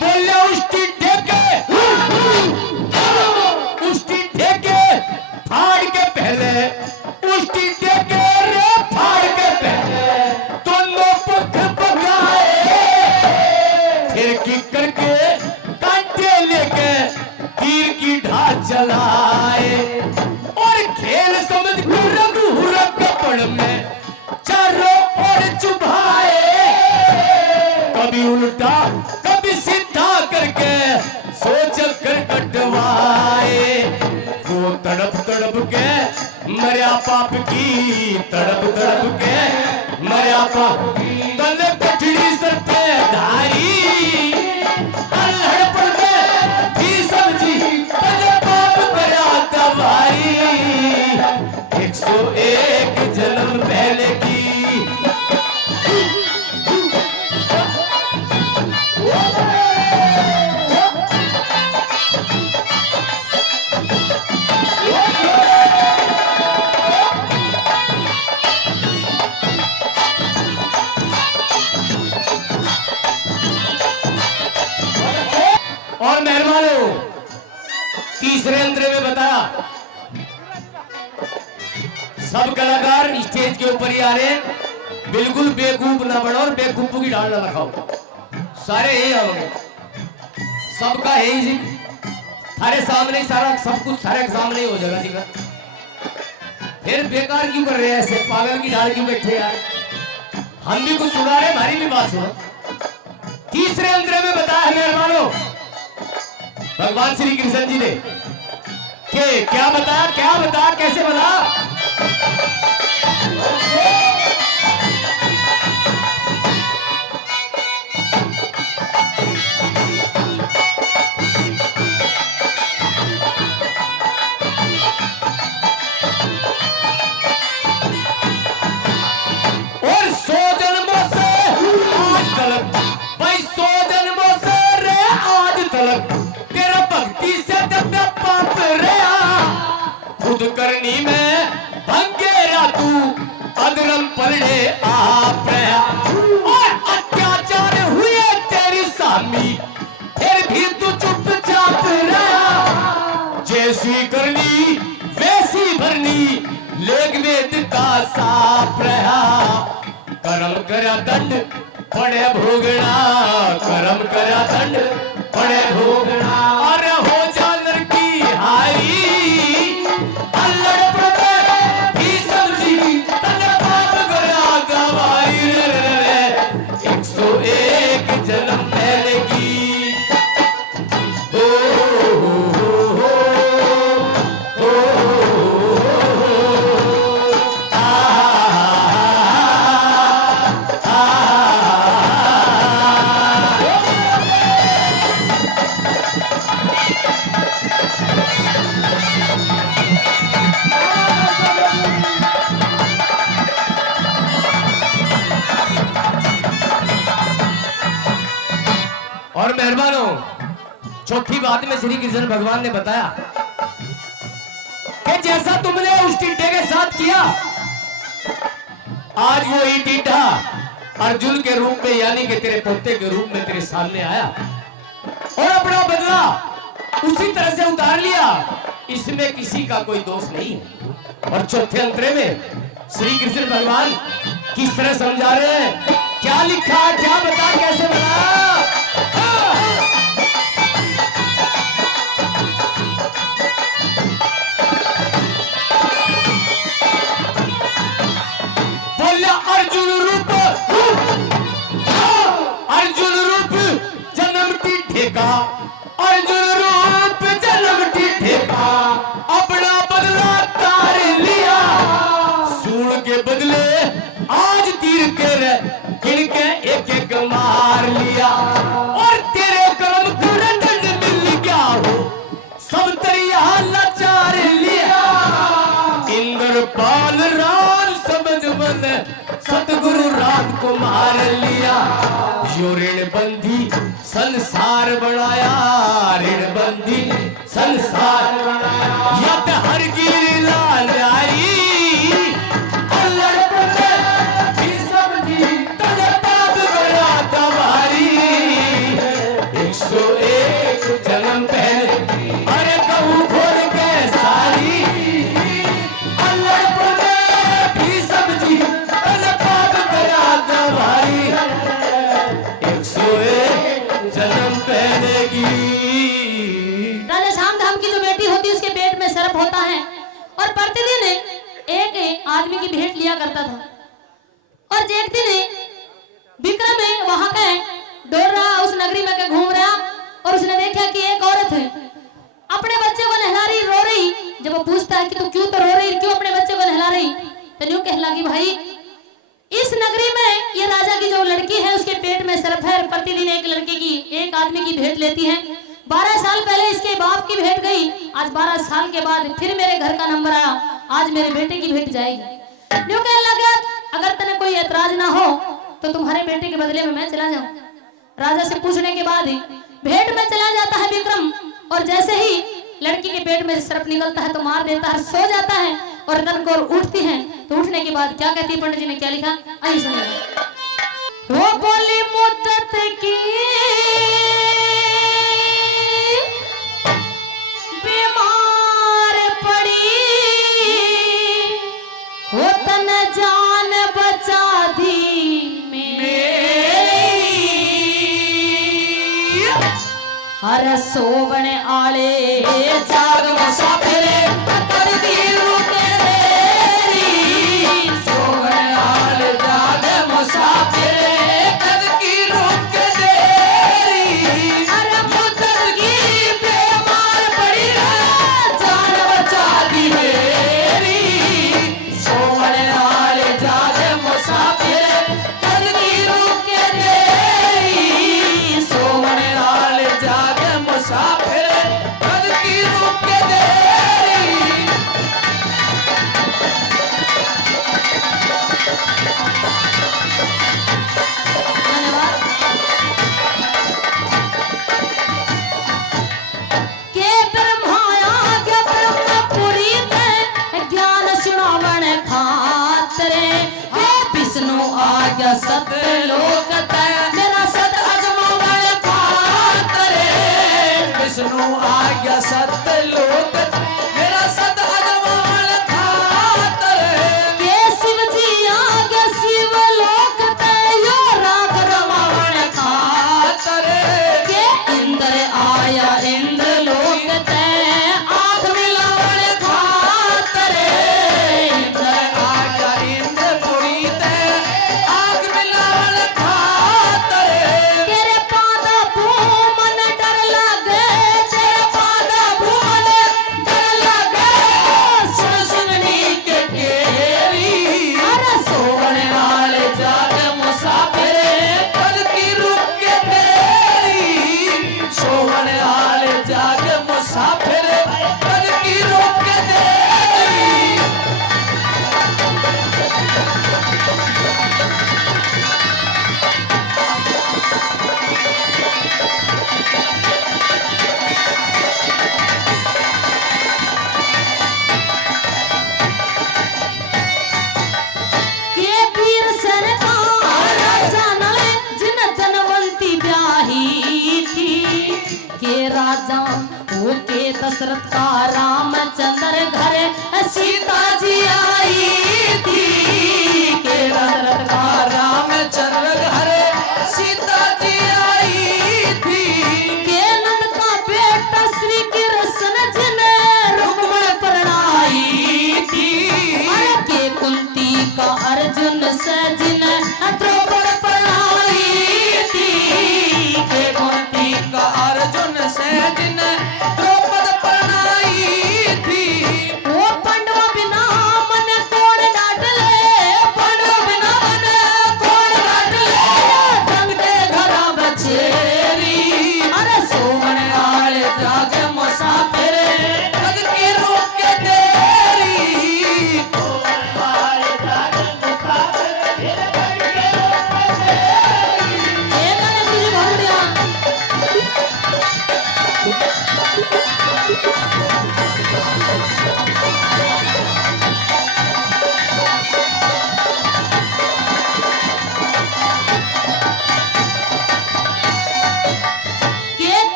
बोले उस टिड्ढे के फाड़ के पहले, उस टिड्ढे के रे फाड़ के पहले दोनों पख पकाए, फिर की करके कांटे लेके तीर की ढाल चलाए और खेल समझ कर रघुरा कपड़ में चारों ओर चुभाए, कभी उल्टा कभी सीधा करके सोच कर कटवाए। वो तड़प तड़प के मरिया पाप की, तड़प तड़प के मरिया पाप की, तले कठड़ी सर पे धारी, अल्हड़ में भी समझी तले पाप करया तवारी। 101 जन्म पहले की और मेहरबानों तीसरे अंतरे में बताया, सब कलाकार स्टेज के ऊपर ही आ रहे हैं, बिल्कुल बेवकूफ ना बनो और बेवकूफों की ढाल ना रखाओ, सारे यही आओगे, सबका यही थारे सामने ही सारा सब कुछ थारे के सामने ही हो जाएगा जी। फिर बेकार क्यों कर रहे हैं ऐसे, पागल की ढाल क्यों बैठे यार, हम भी कुछ सुना रहे, हमारी भी बात सुनो। तीसरे अंतरे में बताया मेहरबानों भगवान श्री कृष्ण जी ने कि क्या बताया कैसे बताया, और 100 जन्मों से आज तलक, भाई 100 जन्मों से रे आज तलक तेरा भक्ति से जब पाप रहा, खुद करनी में भंगेरा तू अधर्म पलड़े आप रहा, और अत्याचार हुए तेरी सामी फिर भी तू चुपचाप रहा, जैसी करनी वैसी भरनी लेग वेद का साफ रहा, कर्म करा दंड पड़े भोगना, कर्म करा दंड पड़े भोगना, अरे हो जा लड़की हारी, अल्लड़ पड़े भी समझी तने पाप गया गवाई रे, 101 जन्म पहले की, हो और मेहरबानों चौथी बात में श्री कृष्ण भगवान ने बताया कि जैसा तुमने उस टिड्ढे के साथ किया, आज वो ही टिड्ढा अर्जुन के रूप में यानी कि तेरे पोते के रूप में तेरे सामने आया और अपना बदला उसी तरह से उतार लिया, इसमें किसी का कोई दोष नहीं है। और चौथे अंतरे में श्री कृष्ण भगवान किस तरह समझा रहे हैं, क्या लिखा, क्या बता, कैसे बता, सतगुरु राम को मार लिया। यो ऋण बंधी संसार बनाया, ऋण बंधी संसार बनाया। यत हर गिर लाल आई जन्म पहले अरे कहूँ खोल के सारी अल्लाह भी सब्जी पाप करा दवाई। 101 जन्म पहले की। राजा श्याम धाम की जो बेटी होती है उसके पेट में सर्प होता है और प्रतिदिन एक आदमी की भेंट लिया करता था। और एक दिन विक्रम वहां का डोर रहा उस नगरी में के घूम रहा और उसने देखा कि एक औरत है अपने बच्चे को नहला रही, रो रही। जब वो पूछता है कि तू क्यों तो रो रही, क्यों अपने बच्चे को नहला रही, तो यूं कहने लगी भाई इस नगरी में ये राजा की जो लड़की है उसके पेट में सर्प है। प्रतिदिन एक लड़के की एक आदमी की भेंट लेती है। 12 साल पहले इसके बाप की भेंट गई, आज 12 साल के बाद फिर मेरे घर का नंबर आया, आज मेरे बेटे की भेंट जाएगी। यूं कहने लगा अगर तेने कोई ऐतराज ना हो तो तुम्हारे बेटे के बदले में मैं चला जाऊं। राजा से पूछने के बाद भेंट में चला जाता है विक्रम और जैसे ही लड़की के पेट में से सर्प निकलता है तो मार देता है, सो जाता है और तनकोर उठती है। तो उठने के बाद क्या कहती है पंडित जी ने क्या लिखा आइए सुनिए। वो बोली मुद्दत की बीमार पड़ी वो तन जान बचा दी हर सोवण आले जाग मुसाफिरे कर दी तेरी। सोवण आले जाग मुसाफिरे कर की रुक देरी। अरे मुद्दत की बीमार पड़ी जान बचा दी मेरी। सोवण आले जाग मुसाफिरे कर की रुक देरी। सोवण आले जाग मुसाफिर कद की रुक के देरी। धन्यवाद। के ब्रह्माया के ब्रह्मपुरी में ज्ञान सुनावण खातरे हे विष्णु आ गया सतलोक मेरा सत अजमावण खातरे। विष्णु आ गया सतलोक मेरा सत अजमावण खातरे। के शिव जी आ गया शिवलोक यो राग रमावण खातरे। के इंद्र आया इंद्रलोक आंख मिलावण खातरे। इंद्र आ गया इंद्रपुरी आंख मिलावण खातरे। तेरे पादा भूमन डर लगे तेरे पादा भूमन डर लगे सुन सुननी के केरी। अरे सोवण आले जाग मुसाफिरे कद की रुक के तेरी। सोवण आले जाग मुसाफिरे कद की रुक के तेरी। के वीर सरकार राजा नले जिन धनवंती ब्याही थी। के राजा वो के दशरथ का रामचंद्र घर सीता जी आई थी। के दशरथ का रामचंद्र घर सीता जी आई थी। के नंद का बेटा श्री कृष्ण जिने रुक्मण प्रणाई थी। अरे के कुंती का अर्जुन से जिने द्रौपद प्रणाई थी। के कुंती का अर्जुन से जिने द्रौपद प्रणाई थी। वो पांडव बिना मन कौन डांट ले। पांडव बिना मन कौन डांट ले। रंग दे घरा बचेरी। अरे सोवण आले जाग मुसाफिरे कद की रुक के तेरी। सोवण आले जाग मुसाफिरे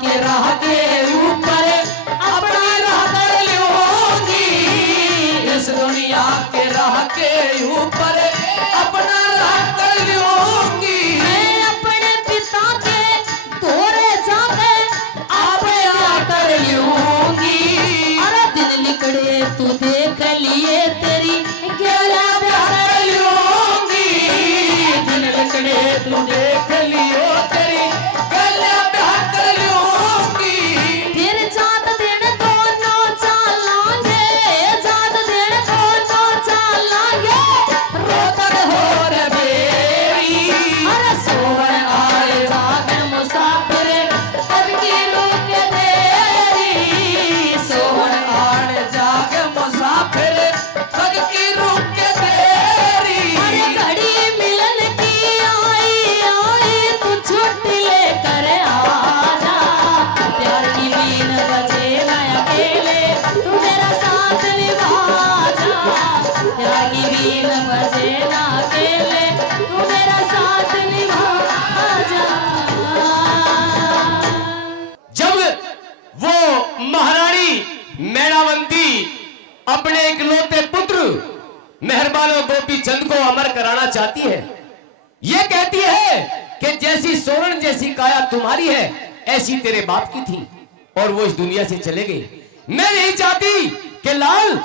के राह के ऊपर अपनी राह कर लूंगी, इस दुनिया के राह के ऊपर अपना राह कर लूंगी। मैं अपने पिता के तोरे जाके आपे कर लूंगी। अरे दिन लिकड़े तू देख लिए तेरी गला कर लूंगी। दिन लिखने तू देख लियो तेरी गला ब्याह कर लूंगी। फिर जात दिन दोनों चालांगे, जात दिन दोनों चालांगे। रोतक हो रे बेरी, अरे सोवन आए जागन मुसाफिर कब की रुक देरी। सोहन आड़ जाग मुसाफिर पग की रुक के देरी। अरे घड़ी मिलन की आई आई तू छुट्टी लेकर आजा। प्यार की बीन बजे ना अकेले तू मेरा साथ निभा जा। प्यार की बीन बजे ना अकेले तू मेरा साथ निभा जा। जब वो महारानी मैनावंती अपने इकलौते पुत्र मेहरबानो गोपी चंद को अमर कराना चाहती है, ये कहती है कि जैसी सोरण जैसी काया तुम्हारी है ऐसी तेरे बाप की थी और वो इस दुनिया से चले गए। मैं नहीं चाहती कि लाल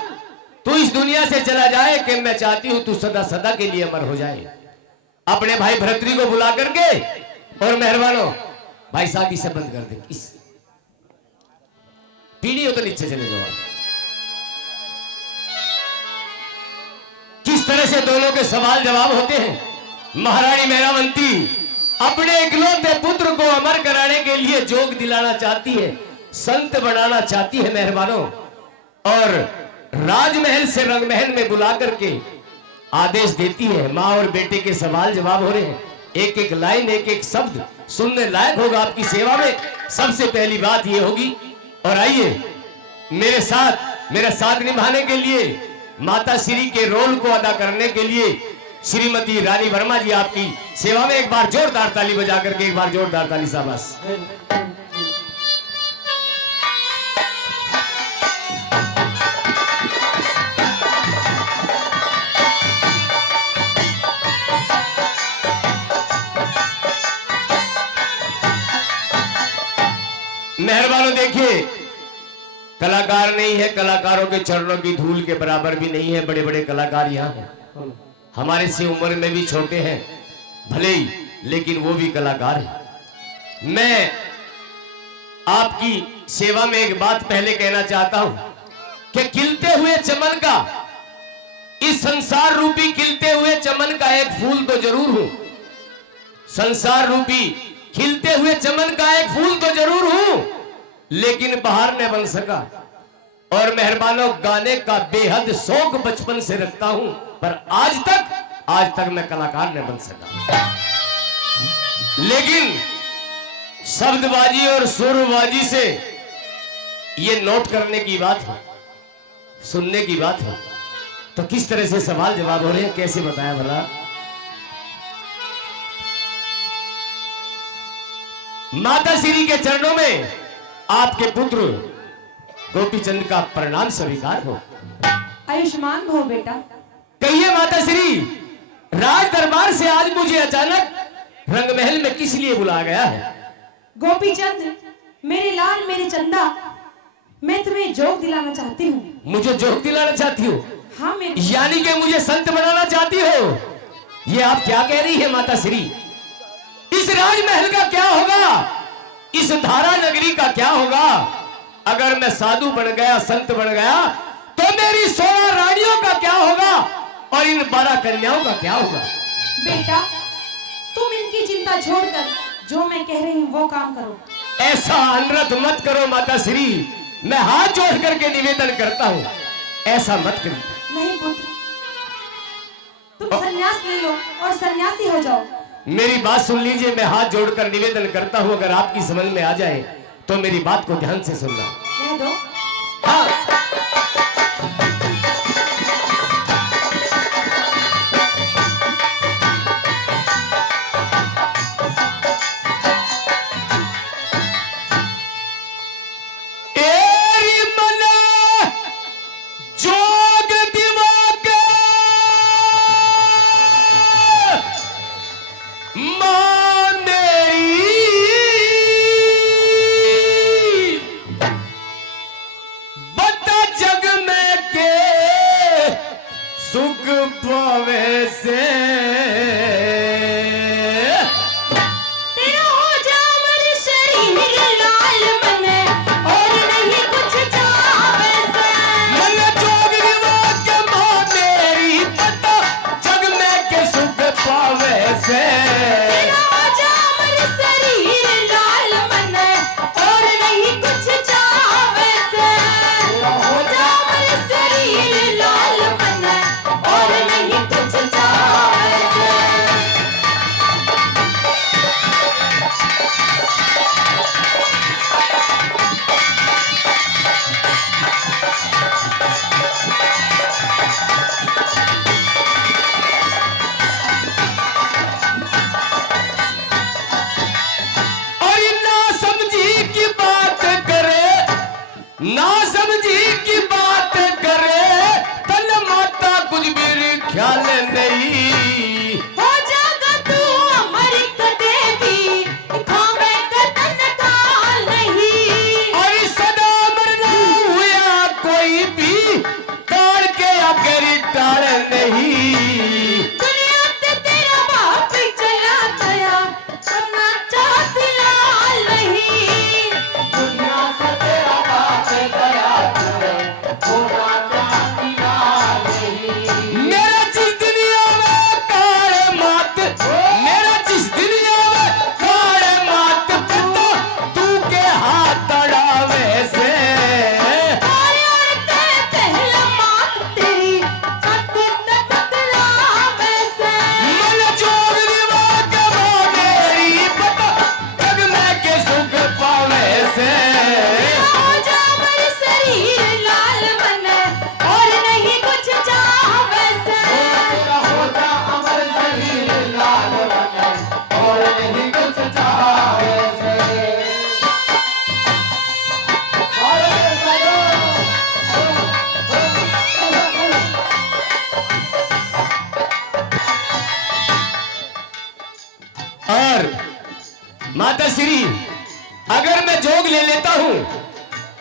तू इस दुनिया से चला जाए, कि मैं चाहती हूं तू सदा सदा के लिए अमर हो जाए। अपने भाई भरतरी को बुला करके और मेहरबानो भाई साहब इसे बंद कर दे, इस पीढ़ी हो तो नीचे चले जाओ। किस तरह से दोनों के सवाल जवाब होते हैं। महारानी मेहरावंती अपने इकलौते पुत्र को अमर कराने के लिए जोग दिलाना चाहती है, संत बनाना चाहती है मेहरबानों, और राजमहल से रंगमहल में बुला करके आदेश देती है। माँ और बेटे के सवाल जवाब हो रहे हैं, एक एक लाइन एक एक शब्द सुनने लायक होगा आपकी सेवा में। सबसे पहली बात यह होगी, और आइए मेरा साथ निभाने के लिए, माता श्री के रोल को अदा करने के लिए श्रीमती रानी वर्मा जी आपकी सेवा में। एक बार जोरदार ताली बजा करके, एक बार जोरदार ताली, शाबाश। मेहरबानों देखिए, कलाकार नहीं है, कलाकारों के चरणों की धूल के बराबर भी नहीं है। बड़े बड़े कलाकार यहाँ हैं, हमारे से उम्र में भी छोटे हैं भले ही, लेकिन वो भी कलाकार हैं। मैं आपकी सेवा में एक बात पहले कहना चाहता हूं कि खिलते हुए चमन का, इस संसार रूपी खिलते हुए चमन का एक फूल तो जरूर हूं। संसार रूपी खिलते हुए चमन का एक फूल तो जरूर हूं, लेकिन बहार न बन सका। और मेहरबानों गाने का बेहद शौक बचपन से रखता हूं, पर आज तक मैं कलाकार न बन सका। लेकिन शब्दबाजी और सुरबाजी से ये नोट करने की बात है, सुनने की बात है। तो किस तरह से सवाल जवाब हो रहे हैं, कैसे बताया भला। माता श्री के चरणों में आपके पुत्र गोपीचंद का प्रणाम स्वीकार हो। आयुष्मान भव बेटा। कहिए माता श्री, राज दरबार से आज मुझे अचानक रंगमहल में किस लिए बुलाया गया है। गोपीचंद, मेरे लाल, मेरे चंदा, मैं तुम्हें जोग दिलाना चाहती हूँ। मुझे जोग दिलाना चाहती हो? हाँ मेरे, यानी कि मुझे संत बनाना चाहती हो? ये आप क्या कह रही है माता श्री? इस राजमहल का क्या होगा, इस धारा नगरी का क्या होगा अगर मैं साधु बन गया, संत बन गया? तो मेरी 16 रानियों का क्या होगा और इन 12 कन्याओं का क्या होगा? बेटा तुम इनकी चिंता छोड़कर जो मैं कह रही हूँ वो काम करो। ऐसा अनर्थ मत करो माता श्री, मैं हाथ जोड़ करके निवेदन करता हूँ, ऐसा मत करिए। नहीं पुत्र, तुम संन्यास ले लो और सन्यासी हो जाओ। मेरी बात सुन लीजिए, मैं हाथ जोड़कर निवेदन करता हूं, अगर आपकी समझ में आ जाए तो मेरी बात को ध्यान से सुनना। कह दो। हाँ।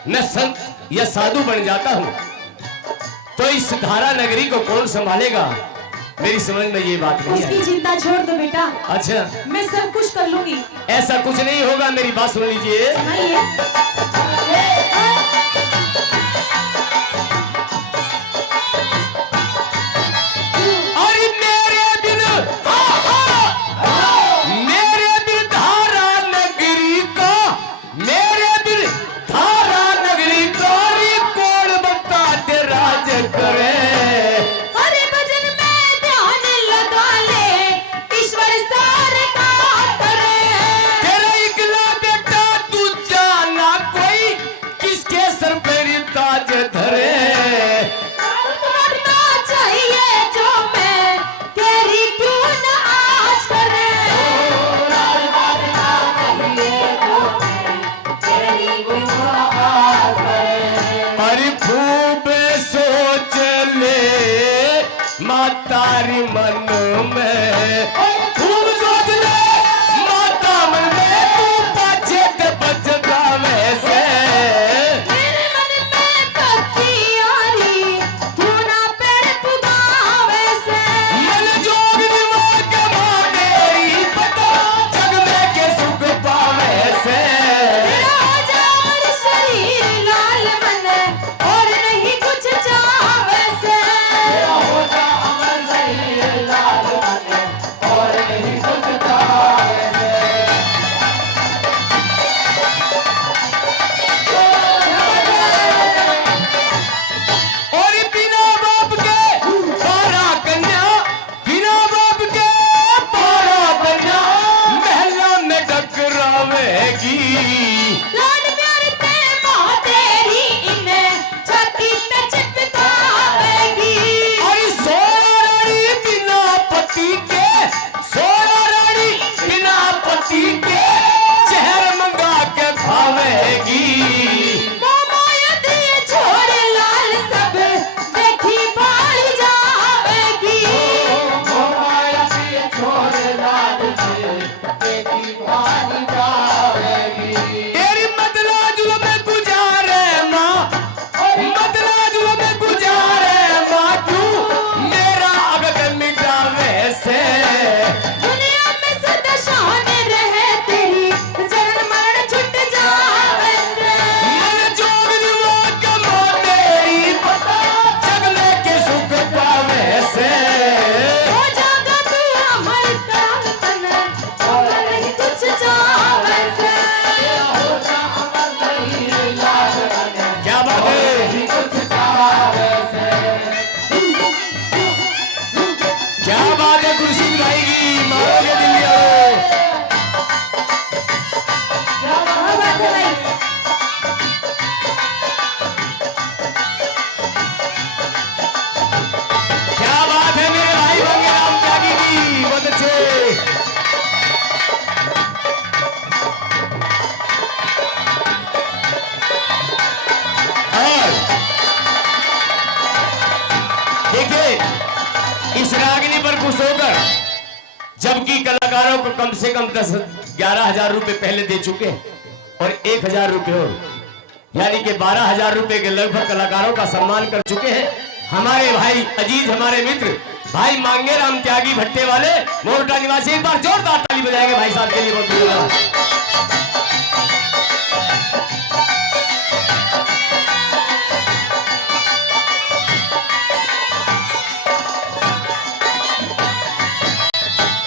मैं संत या साधु बन जाता हूँ तो इस धारा नगरी को कौन संभालेगा? मेरी समझ में ये बात नहीं उसकी है। चिंता छोड़ दो बेटा, अच्छा, मैं सब कुछ कर लूंगी। ऐसा कुछ नहीं होगा, मेरी बात सुन लीजिए। सुनाइए। अरे मेरे बिन मेरे बिन धारा नगरी को, मेरे बिन धारा नगरी को रे कौन बता दे राज करे। हरे भजन में ध्यान लगा ले, ईश्वर सारे काम करे। तेरा इकला बेटा तू जाना कोई किसके सर पर ताज धरे। मरना चाहिए जो मैं तेरी क्यों न आज करे। अरे खूब सोच ले मातारी मन में, खूब सोच ले माता मन में, तू पाछे ते बचदा वैसे। मेरे मन में कच्ची यारी, तू ना पेड़ पुगावे से। मन जोग निवाग मानेरी पता जग में के सुख पावे से। तेरा हो जाए शरीर लाल मन, और नहीं कुछ चाहे से। और बिना बाप के 12 कन्या, बिना बाप के 12 कन्या महला में टकरावेगी। लाड प्यार ते माँ तेरी इन्हें छाती पे चिपकावेगी। और 16 रानी बिना पति के, 16 रानी बिना पति के जहर मंगा के खावेगी। माया दिए छोड़ लाल सब देखी भाल जावेगी। तेरी मतला जुल्म में गुजारे माँ, मतला जुल्म में गुजारे माँ, क्यों मेरा अगन मिटावे से। दुनिया में सदा शान रहे तेरी, जन्म मरण छुट जावे से। मन जोग निवाग मानेरी पता जग में के सुख पावे से। हो जागा तू अमर तन तन, और नहीं कुछ चाहे से। क्या बात है, क्या बात है, कुर्सी दिलाएगी, मारोगे दिल्ली आओ। क्या बात है भाई? क्या बात है मेरे भाई बंगे राम त्यागी की, बहुत अच्छे। और देखिए इस रागिनी पर खुश होकर, जबकि कलाकारों को कम से कम 10-11 हजार रुपए पहले दे चुके हैं और 1,000 रुपए और, यानी कि 12,000 रुपए के लगभग कलाकारों का सम्मान कर चुके हैं हमारे भाई अजीज, हमारे मित्र भाई मांगे राम त्यागी भट्टे वाले मोरटा निवासी। एक बार जोरदार ताली बजाएंगे भाई साहब के लिए, बहुत धन्यवाद।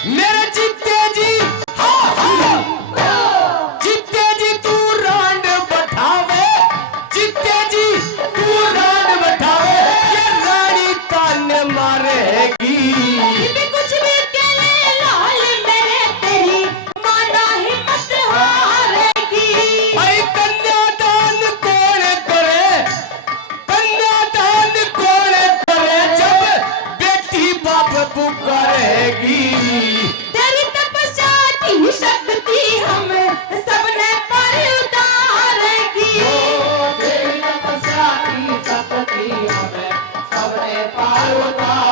मेरे चित्ते जी, हाँ हाँ, चित्ते जी तू रांड बैठावे, चित्ते जी तू रांड बैठावे, ये रानी तान मारेगी। भी कुछ भी कह ले लाल मेरे, तेरी माना हिम्मत हारेगी। अरे कन्यादान कौन करे, कन्यादान कौन करे जब बेटी बाप पुकारेगी। तेरी तपस्या की शक्ति हम सबने पर उतारेगी। तेरी तपस्या की शक्ति हमें सबने पार उतार